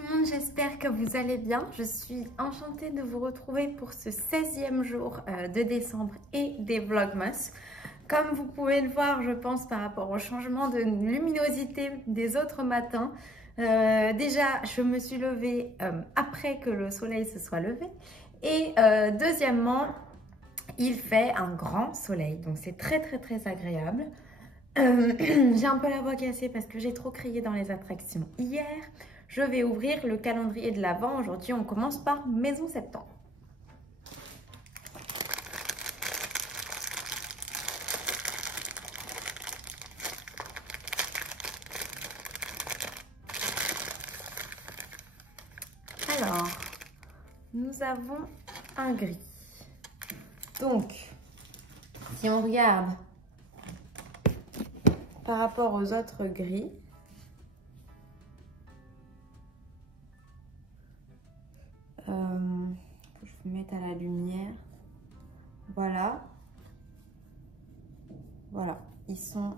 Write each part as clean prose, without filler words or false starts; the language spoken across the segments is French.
le monde, j'espère que vous allez bien. Je suis enchantée de vous retrouver pour ce 16e jour de décembre et des Vlogmas. Comme vous pouvez le voir, je pense par rapport au changement de luminosité des autres matins, déjà je me suis levée après que le soleil se soit levé et deuxièmement, il fait un grand soleil, donc c'est très agréable. J'ai un peu la voix cassée parce que j'ai trop crié dans les attractions hier. Je vais ouvrir le calendrier de l'Avent. Aujourd'hui, on commence par Maison Septembre. Alors, nous avons un gris. Donc, si on regarde par rapport aux autres gris, je vais mettre à la lumière. Voilà, ils sont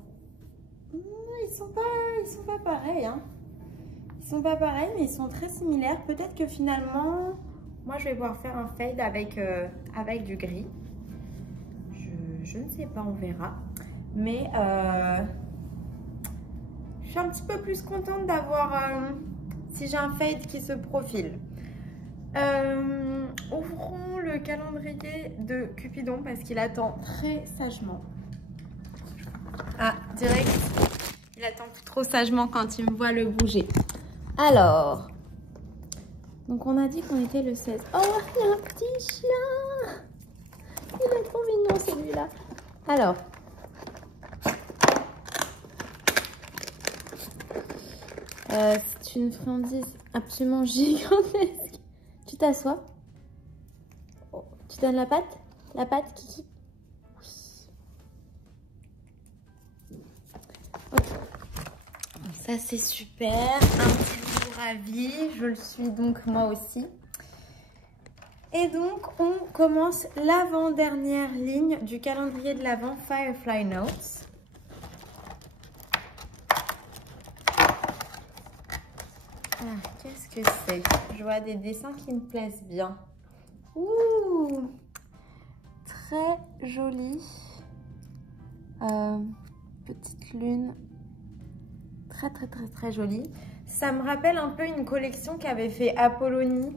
pas pareils, hein. Ils sont pas pareils, mais ils sont très similaires. Peut-être que finalement, moi je vais pouvoir faire un fade avec du gris. Je ne sais pas, on verra. Mais je suis un petit peu plus contente d'avoir, si j'ai un fade qui se profile. Ouvrons le calendrier de Cupidon parce qu'il attend très sagement. Ah, direct, il attend trop sagement quand il me voit le bouger. Alors, donc on a dit qu'on était le 16. Oh, il y a un petit chien. Il est trop mignon celui-là. Alors, c'est une friandise absolument gigantesque. Tu t'assois. Oh, tu donnes la patte? La patte, Kiki? Oui. Ok. Ça, c'est super. Un petit jour à vie. Je le suis donc moi aussi. Et donc, on commence l'avant-dernière ligne du calendrier de l'Avent Firefly Notes. Ah, qu'est-ce que c'est? Je vois des dessins qui me plaisent bien. Ouh, très joli. Petite lune. Très jolie. Ça me rappelle un peu une collection qu'avait fait Apollonie.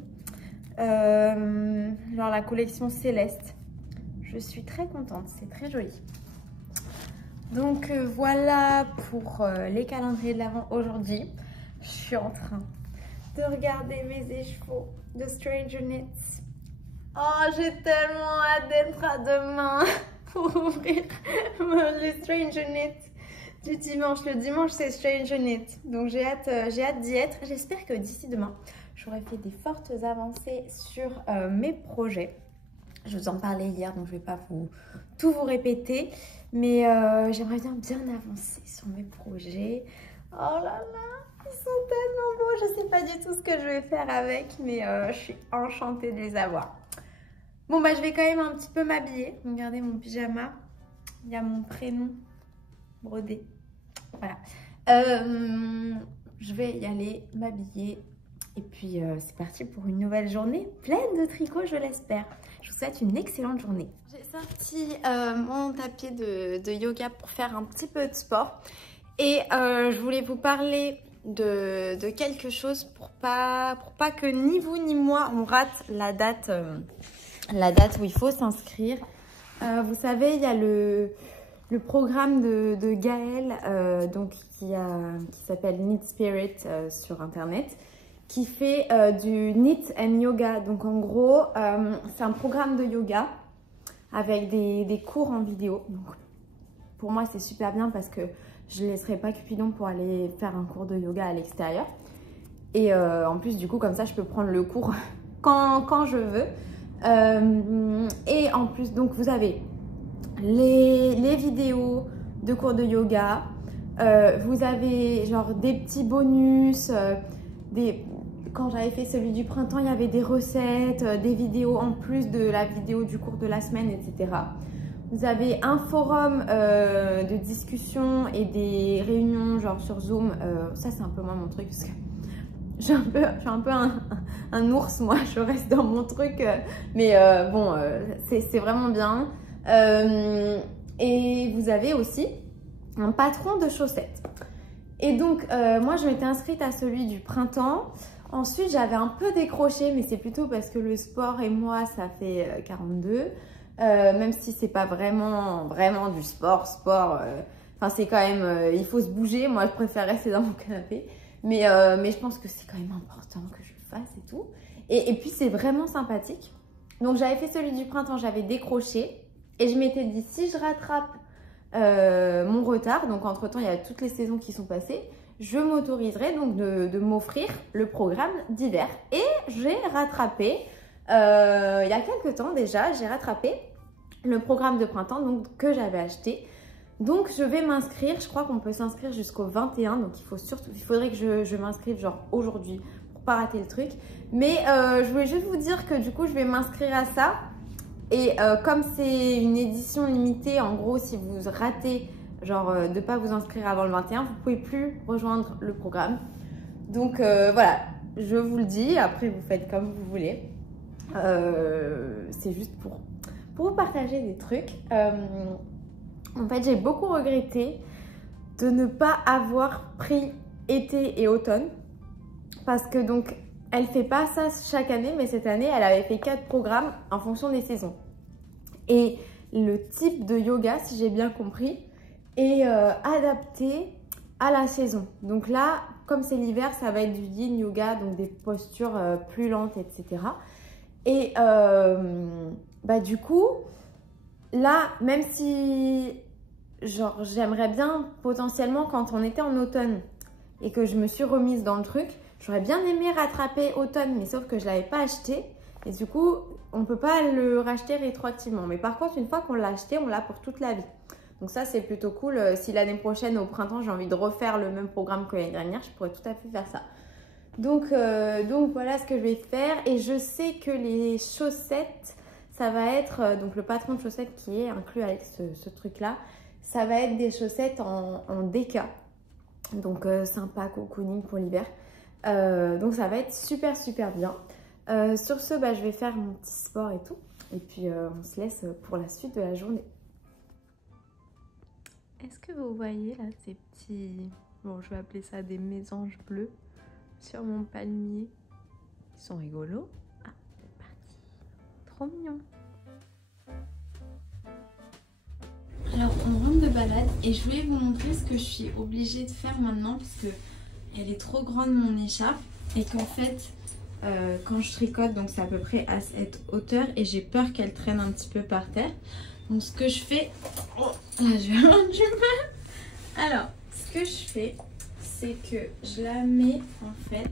Genre la collection Céleste. Je suis très contente, c'est très joli. Donc voilà pour les calendriers de l'Avent aujourd'hui. Je suis en train de regarder mes écheveaux de Stranger Knits. Oh, j'ai tellement hâte d'être à demain pour ouvrir les Stranger Knits du dimanche. Le dimanche, c'est Stranger Knits. Donc j'ai hâte d'y être. J'espère que d'ici demain, j'aurai fait des fortes avancées sur mes projets. Je vous en parlais hier, donc je ne vais pas tout vous répéter. Mais j'aimerais bien avancer sur mes projets. Oh là là, ils sont tellement beaux. Je ne sais pas du tout ce que je vais faire avec, mais je suis enchantée de les avoir. Bon, bah je vais quand même un petit peu m'habiller. Regardez mon pyjama. Il y a mon prénom brodé. Voilà. Je vais y aller m'habiller. Et puis, c'est parti pour une nouvelle journée pleine de tricot, je l'espère. Je vous souhaite une excellente journée. J'ai sorti mon tapis de yoga pour faire un petit peu de sport. Et je voulais vous parler de quelque chose pour pas que ni vous ni moi on rate la date où il faut s'inscrire. Vous savez, il y a le programme de Gaëlle donc qui s'appelle Knit Spirit sur internet, qui fait du knit and yoga. Donc en gros, c'est un programme de yoga avec des cours en vidéo. Donc pour moi, c'est super bien parce que je ne laisserai pas Cupidon pour aller faire un cours de yoga à l'extérieur. Et en plus, du coup, comme ça, je peux prendre le cours quand je veux. Et en plus, donc vous avez les vidéos de cours de yoga. Vous avez genre des petits bonus, quand j'avais fait celui du printemps, il y avait des recettes, des vidéos en plus de la vidéo du cours de la semaine, etc. Vous avez un forum de discussion et des réunions genre sur Zoom. Ça, c'est un peu moins mon truc parce que je suis un peu un ours, moi, je reste dans mon truc. Mais bon, c'est vraiment bien. Et vous avez aussi un patron de chaussettes. Et donc, moi, je m'étais inscrite à celui du printemps. Ensuite, j'avais un peu décroché, mais c'est plutôt parce que le sport et moi, ça fait 42. Même si c'est pas vraiment du sport. Enfin, c'est quand même, il faut se bouger. Moi, je préfère rester dans mon canapé. Mais je pense que c'est quand même important que je le fasse et tout. Et puis, c'est vraiment sympathique. Donc, j'avais fait celui du printemps, j'avais décroché. Et je m'étais dit, si je rattrape mon retard, donc entre-temps, il y a toutes les saisons qui sont passées, je m'autoriserai donc de m'offrir le programme d'hiver. Et j'ai rattrapé, il y a quelques temps déjà, j'ai rattrapé le programme de printemps donc, que j'avais acheté. Donc je vais m'inscrire, je crois qu'on peut s'inscrire jusqu'au 21, donc il faudrait que je m'inscrive genre aujourd'hui pour pas rater le truc. Mais je voulais juste vous dire que du coup je vais m'inscrire à ça. Et comme c'est une édition limitée, en gros si vous ratez genre de ne pas vous inscrire avant le 21, vous ne pouvez plus rejoindre le programme. Donc voilà, je vous le dis, après vous faites comme vous voulez. C'est juste pour vous partager des trucs. En fait, j'ai beaucoup regretté de ne pas avoir pris été et automne. Parce que donc, elle fait pas ça chaque année, mais cette année, elle avait fait 4 programmes en fonction des saisons. Et le type de yoga, si j'ai bien compris, est adapté à la saison. Donc là, comme c'est l'hiver, ça va être du yin yoga, donc des postures plus lentes, etc. Et bah, du coup, là, même si genre j'aimerais bien potentiellement quand on était en automne et que je me suis remise dans le truc, j'aurais bien aimé rattraper automne, mais sauf que je ne l'avais pas acheté. Et du coup, on ne peut pas le racheter rétroactivement. Mais par contre, une fois qu'on l'a acheté, on l'a pour toute la vie. Donc ça, c'est plutôt cool. Si l'année prochaine, au printemps, j'ai envie de refaire le même programme que l'année dernière, je pourrais tout à fait faire ça. Donc voilà ce que je vais faire. Et je sais que les chaussettes, ça va être, donc le patron de chaussettes qui est inclus avec ce truc-là, ça va être des chaussettes en déca. Donc sympa, cocooning pour l'hiver. Donc ça va être super bien. Sur ce, bah, je vais faire mon petit sport et tout. Et puis on se laisse pour la suite de la journée. Est-ce que vous voyez là ces petits... Bon, je vais appeler ça des mésanges bleus sur mon palmier. Ils sont rigolos. Ah, c'est parti. Trop mignon. Alors, on rentre de balade et je voulais vous montrer ce que je suis obligée de faire maintenant parce que elle est trop grande mon écharpe et qu'en fait, quand je tricote, donc c'est à peu près à cette hauteur et j'ai peur qu'elle traîne un petit peu par terre. Donc ce que je fais... Oh, là je vais avoir du mal. Alors, ce que je fais, c'est que je la mets en fait,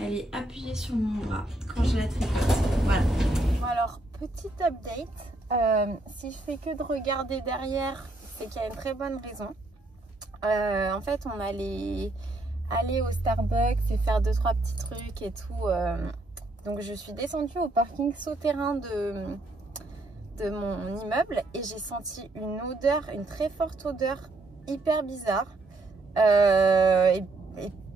elle est appuyée sur mon bras quand je la tricote. Voilà. Alors, petit update. Si je fais que de regarder derrière, c'est qu'il y a une très bonne raison. En fait, on allait aller au Starbucks et faire 2-3 petits trucs et tout. Donc, je suis descendue au parking souterrain de mon immeuble et j'ai senti une odeur, une très forte odeur hyper bizarre. Et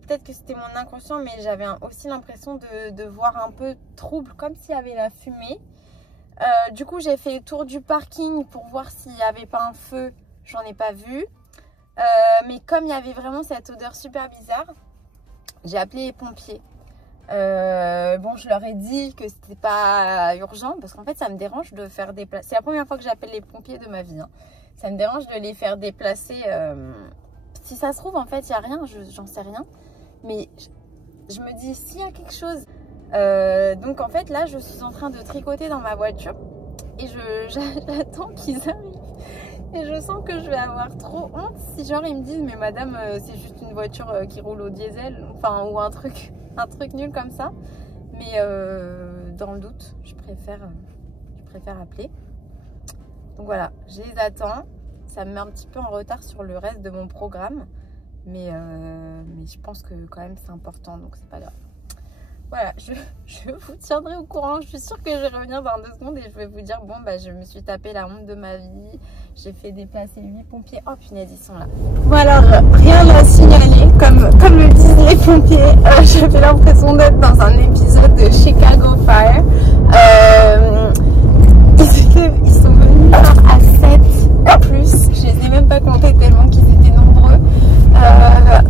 peut-être que c'était mon inconscient, mais j'avais aussi l'impression de voir un peu trouble, comme s'il y avait la fumée. Du coup, j'ai fait le tour du parking pour voir s'il n'y avait pas un feu. J'en ai pas vu. Mais comme il y avait vraiment cette odeur super bizarre, j'ai appelé les pompiers. Bon, je leur ai dit que c'était pas urgent parce qu'en fait, ça me dérange de faire déplacer. C'est la première fois que j'appelle les pompiers de ma vie. Hein. Ça me dérange de les faire déplacer. Si ça se trouve, en fait, il n'y a rien. J'en sais rien. Mais je me dis, s'il y a quelque chose... donc en fait là je suis en train de tricoter dans ma voiture et j'attends qu'ils arrivent et je sens que je vais avoir trop honte si genre ils me disent mais madame c'est juste une voiture qui roule au diesel, enfin, ou un truc nul comme ça, mais dans le doute je préfère appeler. Donc voilà, je les attends, ça me met un petit peu en retard sur le reste de mon programme, mais je pense que quand même c'est important, donc c'est pas grave. Voilà, je vous tiendrai au courant. Je suis sûre que je vais revenir dans 2 secondes et je vais vous dire, bon, bah, je me suis tapé la honte de ma vie. J'ai fait déplacer 8 pompiers. Oh, punaise, ils sont là. Bon, alors, rien à signaler. Comme le disait les pompiers. J'avais l'impression d'être dans un épisode de Chicago Fire. Ils sont venus à 7 plus. Je les ai même pas comptés tellement qu'ils étaient nombreux.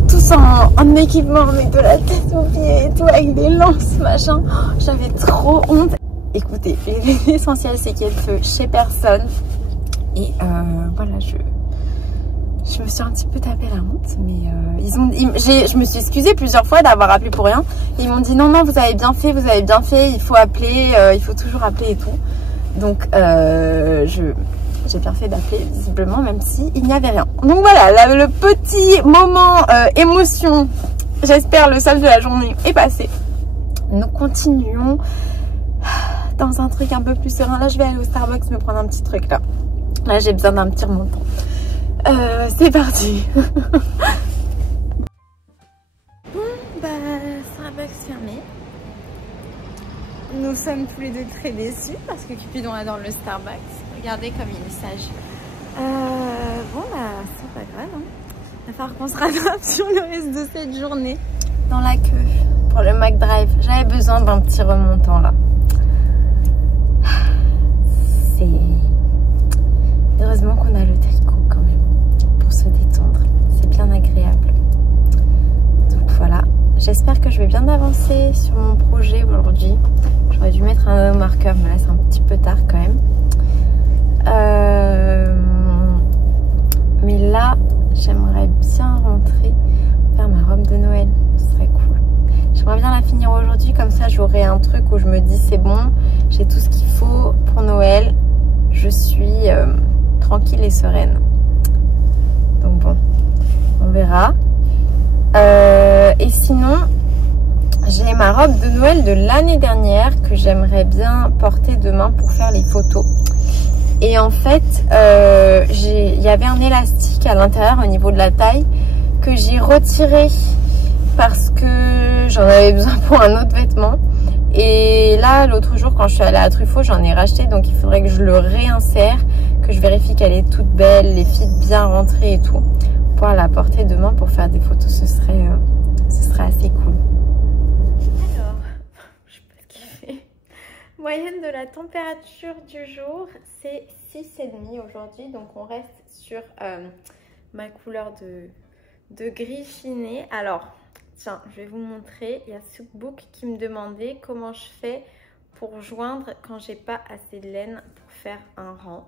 Tous en équipement, avec de la tête aux pieds et tout, avec des lances, machin. J'avais trop honte. Écoutez, l'essentiel c'est qu'il y ait le feu chez personne. Et voilà, je me suis un petit peu tapé la honte, mais je me suis excusée plusieurs fois d'avoir appelé pour rien. Et ils m'ont dit non, vous avez bien fait, il faut appeler, il faut toujours appeler et tout. Donc j'ai bien fait d'appeler visiblement, même si il n'y avait rien. Donc voilà, le petit moment émotion, j'espère le seul de la journée est passé. Nous continuons dans un truc un peu plus serein. Là je vais aller au Starbucks me prendre un petit truc là. Là j'ai besoin d'un petit remontant. C'est parti. Bon bah Starbucks fermé. Nous sommes tous les deux très déçus parce que Cupidon adore le Starbucks. Regardez comme il est sage. Bon bah c'est pas grave hein. Il va falloir qu'on se rattrape sur le reste de cette journée. Dans la queue pour le McDrive. J'avais besoin d'un petit remontant là. Heureusement qu'on a le tricot quand même pour se détendre. C'est bien agréable. Donc voilà. J'espère que je vais bien avancer sur mon projet aujourd'hui. J'aurais dû mettre un marqueur, mais là c'est un petit peu tard quand même. Mais là, j'aimerais bien rentrer faire ma robe de Noël. Ce serait cool. J'aimerais bien la finir aujourd'hui, comme ça j'aurai un truc où je me dis c'est bon, j'ai tout ce qu'il faut pour Noël. Je suis tranquille et sereine. Donc bon, on verra. Et sinon, j'ai ma robe de Noël de l'année dernière que j'aimerais bien porter demain pour faire les photos. Et en fait, il y avait un élastique à l'intérieur au niveau de la taille que j'ai retiré parce que j'en avais besoin pour un autre vêtement. Et là, l'autre jour, quand je suis allée à Truffaut, j'en ai racheté. Donc, il faudrait que je le réinsère, que je vérifie qu'elle est toute belle, les fils bien rentrées et tout. Pour pouvoir la porter demain pour faire des photos, ce serait assez cool. Alors, je sais pas ce qu'il fait. Moyenne de la température du jour, c'est 6,5 aujourd'hui. Donc, on reste sur ma couleur de gris chiné. Alors... Tiens, je vais vous montrer. Il y a Sookbook qui me demandait comment je fais pour joindre quand j'ai pas assez de laine pour faire un rang.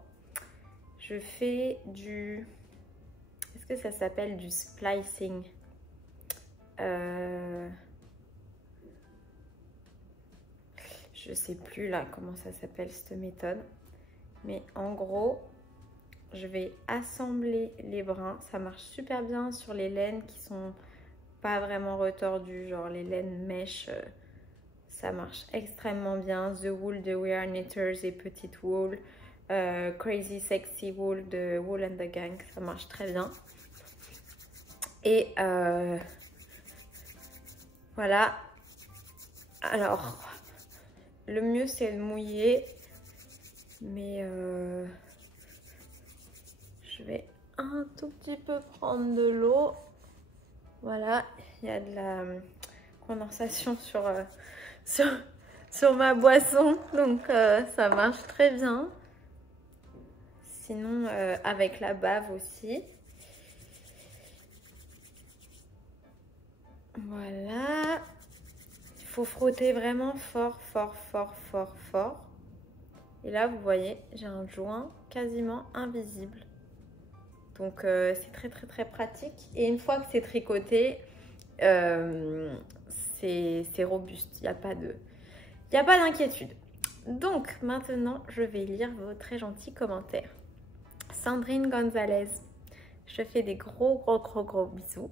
Je fais du... Est-ce que ça s'appelle du splicing? Je sais plus là comment ça s'appelle cette méthode. Mais en gros, je vais assembler les brins. Ça marche super bien sur les laines qui sont... pas vraiment retordu, genre les laines mèches, ça marche extrêmement bien. The Wool de We Are Knitters et Petite Wool, Crazy Sexy Wool de Wool and the Gang, ça marche très bien. Et voilà. Alors, le mieux c'est de mouiller, mais je vais un tout petit peu prendre de l'eau. Voilà, il y a de la condensation sur ma boisson, donc ça marche très bien. Sinon, avec la bave aussi. Voilà. Il faut frotter vraiment fort, fort, fort, fort, fort. Et là, vous voyez, j'ai un joint quasiment invisible. Donc c'est très très très pratique. Et une fois que c'est tricoté, c'est robuste. Il n'y a pas d'inquiétude. Donc maintenant, je vais lire vos très gentils commentaires. Sandrine Gonzalez, je fais des gros bisous.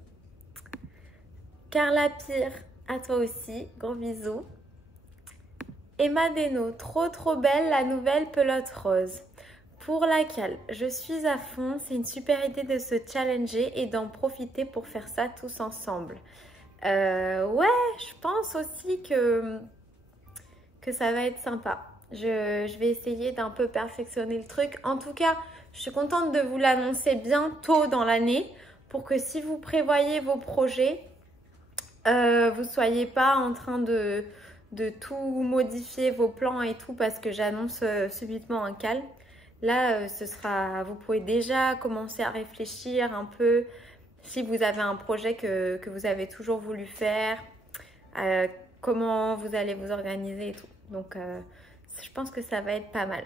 Carla Pire, à toi aussi, gros bisous. Emma Deno, trop belle la nouvelle pelote rose. Pour la cale, je suis à fond, c'est une super idée de se challenger et d'en profiter pour faire ça tous ensemble. Ouais, je pense aussi que ça va être sympa. Je vais essayer d'un peu perfectionner le truc. En tout cas, je suis contente de vous l'annoncer bientôt dans l'année pour que si vous prévoyez vos projets, vous soyez pas en train de tout modifier vos plans et tout parce que j'annonce subitement un calme. Là, vous pouvez déjà commencer à réfléchir un peu si vous avez un projet que vous avez toujours voulu faire, comment vous allez vous organiser et tout. Donc, je pense que ça va être pas mal.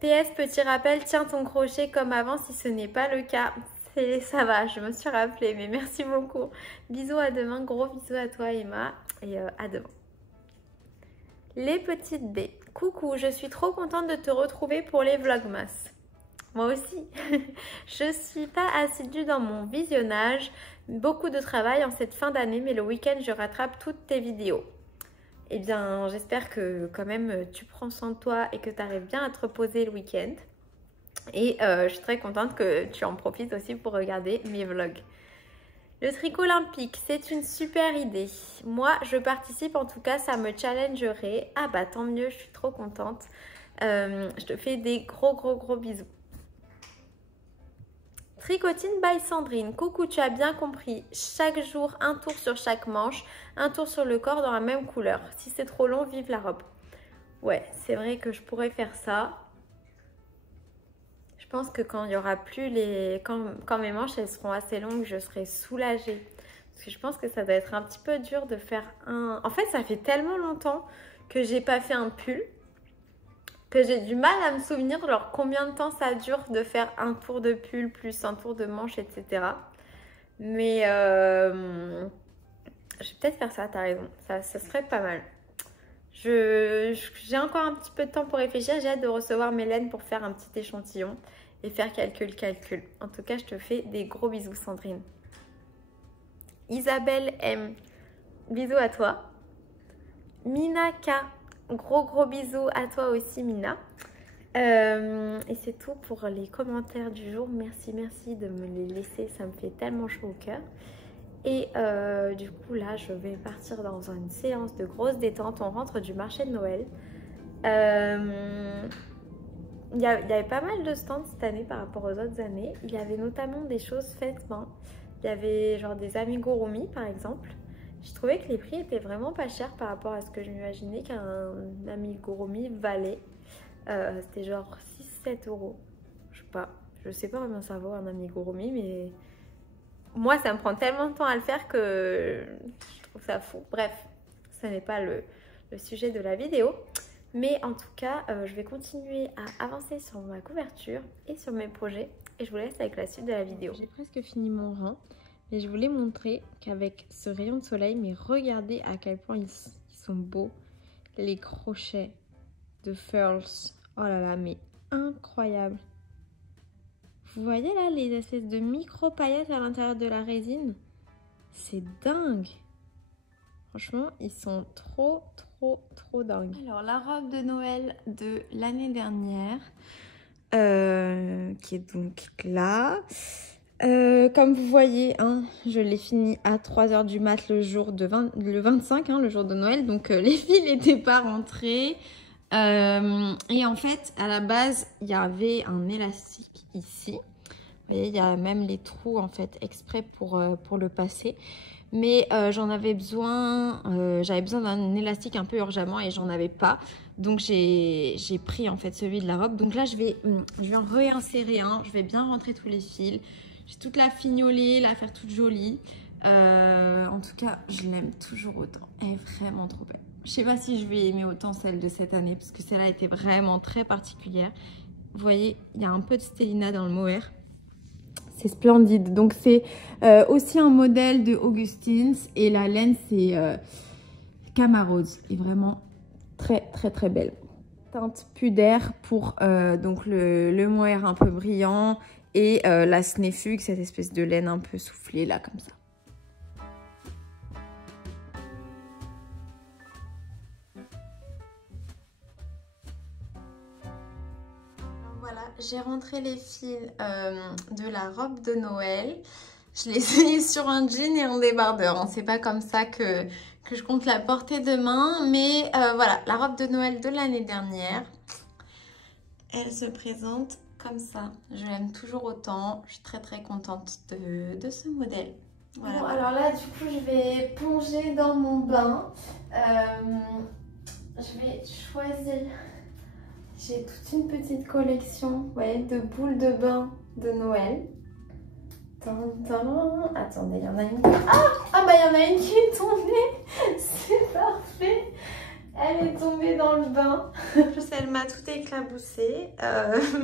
PS, petit rappel, tiens ton crochet comme avant si ce n'est pas le cas. Ça va, je me suis rappelée, mais merci beaucoup. Bisous, à demain, gros bisous à toi Emma et à demain. Les petites baies. Coucou, je suis trop contente de te retrouver pour les vlogmas. Moi aussi. Je suis pas assidue dans mon visionnage. Beaucoup de travail en cette fin d'année, mais le week-end, je rattrape toutes tes vidéos. Eh bien, j'espère que quand même, tu prends soin de toi et que tu arrives bien à te reposer le week-end. Et je suis très contente que tu en profites aussi pour regarder mes vlogs. Le tricot olympique, c'est une super idée. Moi, je participe, en tout cas, ça me challengerait. Ah bah tant mieux, je suis trop contente. Je te fais des gros bisous. Tricotine by Sandrine. Coucou, tu as bien compris. Chaque jour, un tour sur chaque manche, un tour sur le corps dans la même couleur. Si c'est trop long, vive la robe. Ouais, c'est vrai que je pourrais faire ça. Je pense que quand il y aura plus quand mes manches elles seront assez longues, je serai soulagée. Parce que je pense que ça doit être un petit peu dur de faire un... En fait, ça fait tellement longtemps que j'ai pas fait un pull que j'ai du mal à me souvenir alors combien de temps ça dure de faire un tour de pull plus un tour de manche, etc. Mais je vais peut-être faire ça, t'as raison. Ça serait pas mal. J'ai encore un petit peu de temps pour réfléchir. J'ai hâte de recevoir Mélène pour faire un petit échantillon et faire calcul. En tout cas, je te fais des gros bisous, Sandrine. Isabelle M. Bisous à toi. Mina K. Gros bisous à toi aussi, Mina. Et c'est tout pour les commentaires du jour. Merci de me les laisser. Ça me fait tellement chaud au cœur. Et du coup là je vais partir dans une séance de grosse détente. On rentre du marché de Noël. Il y avait pas mal de stands cette année par rapport aux autres années. Il y avait notamment des choses faites main. Il y avait genre des amigurumi par exemple. J'ai trouvé que les prix étaient vraiment pas chers par rapport à ce que je m'imaginais qu'un amigurumi valait. C'était genre 6-7 euros. Je sais pas combien ça vaut un amigurumi, mais moi ça me prend tellement de temps à le faire que je trouve ça fou. Bref, ce n'est pas le sujet de la vidéo. Mais en tout cas, je vais continuer à avancer sur ma couverture et sur mes projets. Et je vous laisse avec la suite de la vidéo. J'ai presque fini mon rang. Et je voulais montrer qu'avec ce rayon de soleil, mais regardez à quel point ils sont beaux. Les crochets de Furls. Oh là là, mais incroyable. Vous voyez là les espèces de micro paillettes à l'intérieur de la résine? C'est dingue. Franchement, ils sont trop dingues. Alors, la robe de Noël de l'année dernière, qui est donc là. Comme vous voyez, hein, je l'ai fini à 3 h du mat le 25, hein, le jour de Noël. Donc, les fils n'étaient pas rentrés. Et en fait, à la base, il y avait un élastique ici. Vous voyez, il y a même les trous en fait exprès pour le passer. Mais j'avais besoin d'un élastique un peu urgemment et j'en avais pas. Donc j'ai pris en fait celui de la robe. Donc là, je vais en réinsérer un. Je vais bien rentrer tous les fils. J'ai toute la fignolée, la faire toute jolie. En tout cas, je l'aime toujours autant. Elle est vraiment trop belle. Je sais pas si je vais aimer autant celle de cette année parce que celle-là était vraiment très particulière. Vous voyez, il y a un peu de stellina dans le mohair. C'est splendide. Donc c'est aussi un modèle de Augustins et la laine c'est Camarose. Et vraiment très belle. Teinte pudaire pour donc le mohair un peu brillant et la snefugue, cette espèce de laine un peu soufflée là comme ça. J'ai rentré les fils de la robe de Noël. Je les ai sur un jean et un débardeur. C'est pas comme ça que je compte la porter demain. Mais voilà, la robe de Noël de l'année dernière. Elle se présente comme ça. Je l'aime toujours autant. Je suis très contente de ce modèle. Voilà. Bon, alors là, du coup, je vais plonger dans mon bain. Je vais choisir... J'ai toute une petite collection, ouais, de boules de bain de Noël. Attendez, il y en a une... Ah bah il y en a une qui est tombée. C'est parfait. Elle est tombée dans le bain. En plus, elle m'a tout éclaboussé.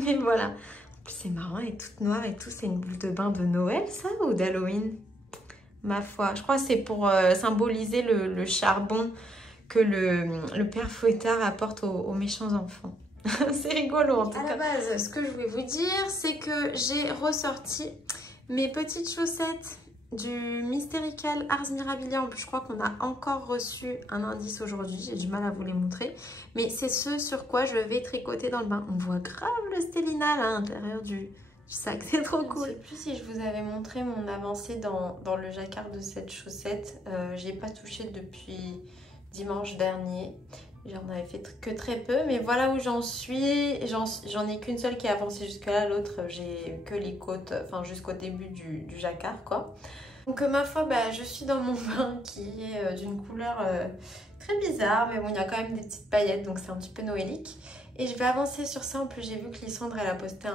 Mais voilà. En plus, c'est marrant, elle est toute noire et tout. C'est une boule de bain de Noël, ça, ou d'Halloween? Ma foi. Je crois que c'est pour symboliser le charbon que le père Fouettard apporte aux méchants enfants. C'est rigolo en tout cas. À la base, ce que je voulais vous dire, c'est que j'ai ressorti mes petites chaussettes du Mysterical Ars Mirabilia. En plus, je crois qu'on a encore reçu un indice aujourd'hui. J'ai du mal à vous les montrer. Mais c'est ce sur quoi je vais tricoter dans le bain. On voit grave le Stellina là, à l'intérieur du sac. C'est trop cool. Je ne sais plus si je vous avais montré mon avancée dans le jacquard de cette chaussette. J'y ai pas touché depuis dimanche dernier. J'en avais fait que très peu, mais voilà où j'en suis. J'en ai qu'une seule qui est avancée jusque là, l'autre j'ai que les côtes, enfin jusqu'au début du jacquard quoi. Donc ma foi, bah, je suis dans mon bain qui est d'une couleur très bizarre, mais bon il y a quand même des petites paillettes donc c'est un petit peu noélique. Et je vais avancer sur ça, en plus j'ai vu que Lysandre elle a posté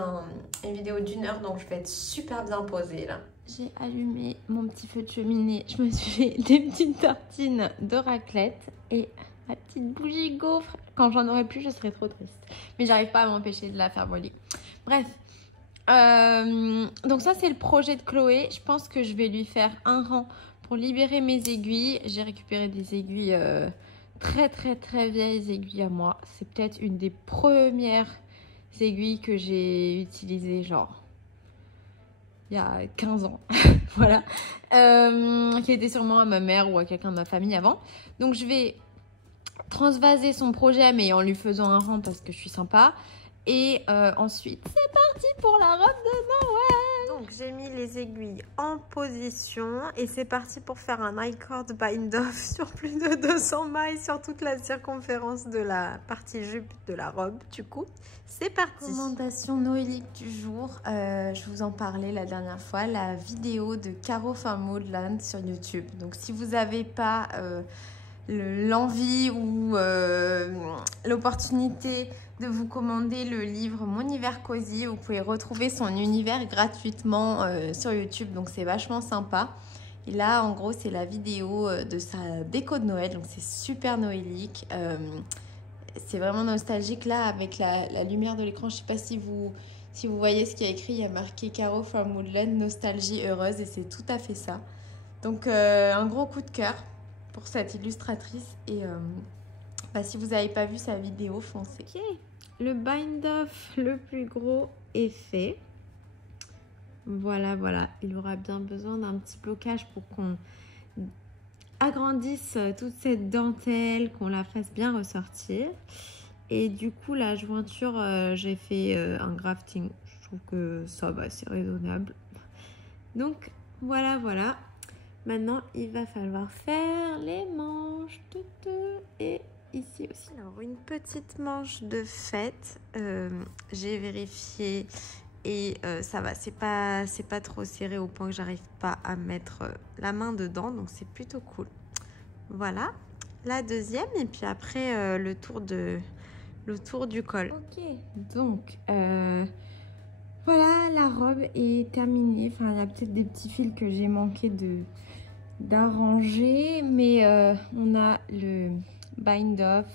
une vidéo d'1 heure donc je vais être super bien posée là. J'ai allumé mon petit feu de cheminée, je me suis fait des petites tartines de raclette et... ma petite bougie gaufre. Quand j'en aurais plus, je serais trop triste. Mais j'arrive pas à m'empêcher de la faire brûler. Bref. Donc ça, c'est le projet de Chloé. Je pense que je vais lui faire un rang pour libérer mes aiguilles. J'ai récupéré des aiguilles très vieilles aiguilles à moi. C'est peut-être une des premières aiguilles que j'ai utilisées, genre, il y a 15 ans. Voilà. Qui était sûrement à ma mère ou à quelqu'un de ma famille avant. Donc je vais... transvaser son projet mais en lui faisant un rang parce que je suis sympa et ensuite c'est parti pour la robe de Noël. Donc j'ai mis les aiguilles en position et c'est parti pour faire un I-cord bind off sur plus de 200 mailles sur toute la circonférence de la partie jupe de la robe. Du coup c'est parti. Recommandation noélique du jour, je vous en parlais la dernière fois, la vidéo de Caro van Maudland sur YouTube. Donc si vous n'avez pas l'envie ou l'opportunité de vous commander le livre Mon hiver cosy, vous pouvez retrouver son univers gratuitement sur YouTube, donc c'est vachement sympa. Et là en gros c'est la vidéo de sa déco de Noël, donc c'est super noélique, c'est vraiment nostalgique là avec la lumière de l'écran. Je sais pas si vous voyez ce qu'il y a écrit, il y a marqué Caro van Maudland, nostalgie heureuse, et c'est tout à fait ça. Donc un gros coup de cœur pour cette illustratrice et bah, si vous n'avez pas vu sa vidéo, foncez. Ok, le bind off le plus gros est fait. Voilà, il aura bien besoin d'un petit blocage pour qu'on agrandisse toute cette dentelle, qu'on la fasse bien ressortir. Et du coup la jointure, j'ai fait un grafting. Je trouve que ça va, c'est raisonnable. Donc voilà. Maintenant, il va falloir faire les manches et ici aussi. Alors, une petite manche de fête. J'ai vérifié et ça va. C'est pas trop serré au point que j'arrive pas à mettre la main dedans. Donc, c'est plutôt cool. Voilà. La deuxième et puis après le tour du col. Ok. Donc, voilà, la robe est terminée. Enfin, il y a peut-être des petits fils que j'ai manqué d'arranger, mais on a le bind off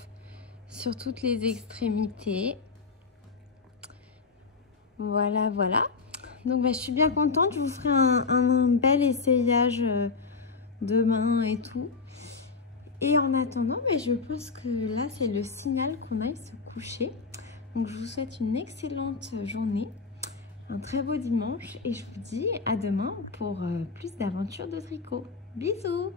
sur toutes les extrémités. Voilà. Donc bah, je suis bien contente. Je vous ferai un bel essayage demain et tout. Et en attendant, mais je pense que là c'est le signal qu'on aille se coucher. Donc je vous souhaite une excellente journée, un très beau dimanche et je vous dis à demain pour plus d'aventures de tricot. Bisous!